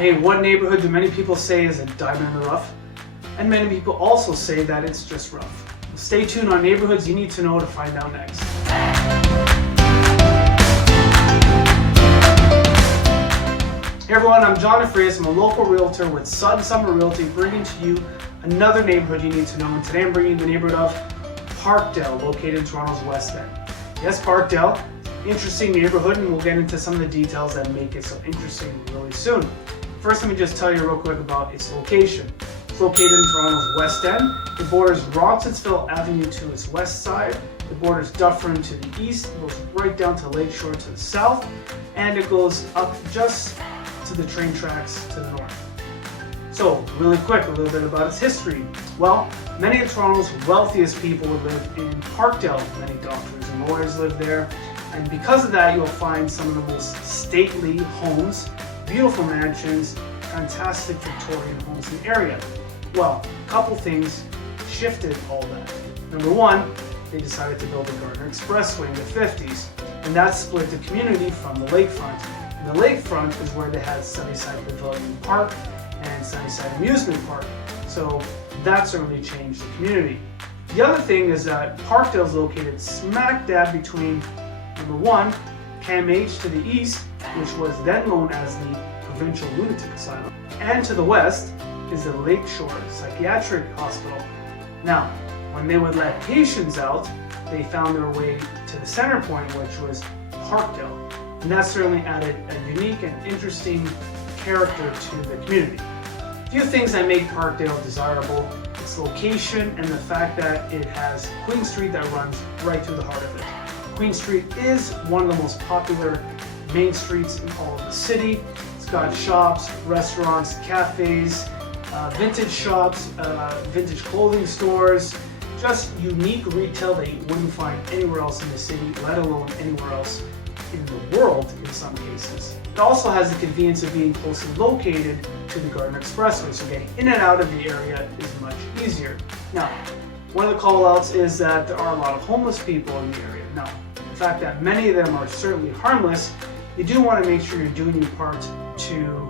Hey, what neighborhood do many people say is a diamond in the rough? And many people also say that it's just rough. Stay tuned on Neighborhoods You Need to Know to find out next. Hey everyone, I'm John Defreitas. I'm a local realtor with Sutton Summer Realty, bringing to you another neighborhood you need to know. And today I'm bringing the neighborhood of Parkdale, located in Toronto's West End. Yes, Parkdale, interesting neighborhood, and we'll get into some of the details that make it so interesting really soon. First, let me just tell you real quick about its location. It's located in Toronto's West End. It borders Roncesvalles Avenue to its west side. It borders Dufferin to the east. It goes right down to Lakeshore to the south. And it goes up just to the train tracks to the north. So, really quick, a little bit about its history. Well, many of Toronto's wealthiest people would live in Parkdale. Many doctors and lawyers live there. And because of that, you'll find some of the most stately homes, beautiful mansions, fantastic Victorian homes in the area. Well, a couple things shifted all that. Number one, they decided to build the Gardiner Expressway in the 50s, and that split the community from the lakefront. And the lakefront is where they had Sunnyside Pavilion Park and Sunnyside Amusement Park, so that certainly changed the community. The other thing is that Parkdale is located smack dab between, number one, Cam H to the east, which was then known as the Provincial Lunatic Asylum, and to the west is the Lakeshore Psychiatric Hospital. Now, when they would let patients out, they found their way to the center point, which was Parkdale, and that certainly added a unique and interesting character to the community. A few things that make Parkdale desirable: its location and the fact that it has Queen Street that runs right through the heart of it. Queen Street is one of the most popular main streets in all of the city. It's got shops, restaurants, cafes, vintage shops, vintage clothing stores, just unique retail that you wouldn't find anywhere else in the city, let alone anywhere else in the world in some cases. It also has the convenience of being closely located to the Gardiner Expressway, so getting in and out of the area is much easier. Now, one of the call-outs is that there are a lot of homeless people in the area. Now, the fact that many of them are certainly harmless, you do want to make sure you're doing your part to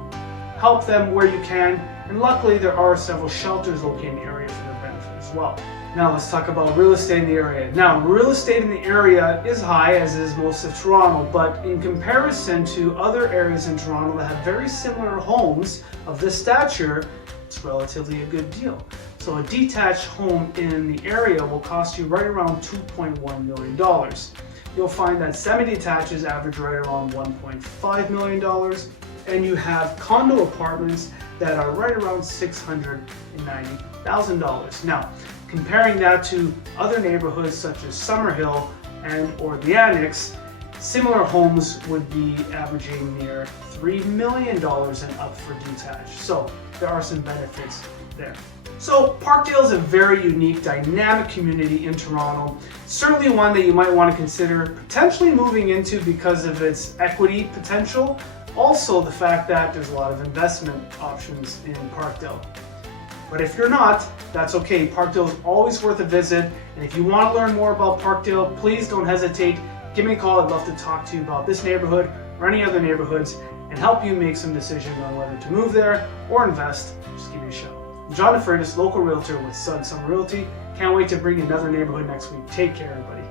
help them where you can, and luckily there are several shelters located in the area for their benefit as well. Now let's talk about real estate in the area. Now, real estate in the area is high, as is most of Toronto, but in comparison to other areas in Toronto that have very similar homes of this stature, it's relatively a good deal. So a detached home in the area will cost you right around $2.1 million. You'll find that semi-detaches average right around $1.5 million, and you have condo apartments that are right around $690,000. Now, comparing that to other neighborhoods such as Summerhill and or the Annex, similar homes would be averaging near $3 million and up for detached. So there are some benefits there. So Parkdale is a very unique, dynamic community in Toronto. Certainly one that you might want to consider potentially moving into because of its equity potential. Also the fact that there's a lot of investment options in Parkdale. But if you're not, that's okay. Parkdale is always worth a visit. And if you want to learn more about Parkdale, please don't hesitate. Give me a call. I'd love to talk to you about this neighborhood or any other neighborhoods and help you make some decisions on whether to move there or invest. Just give me a shout. I'm John Defreitas, local realtor with Sutton Summer Realty. Can't wait to bring you another neighborhood next week. Take care, everybody.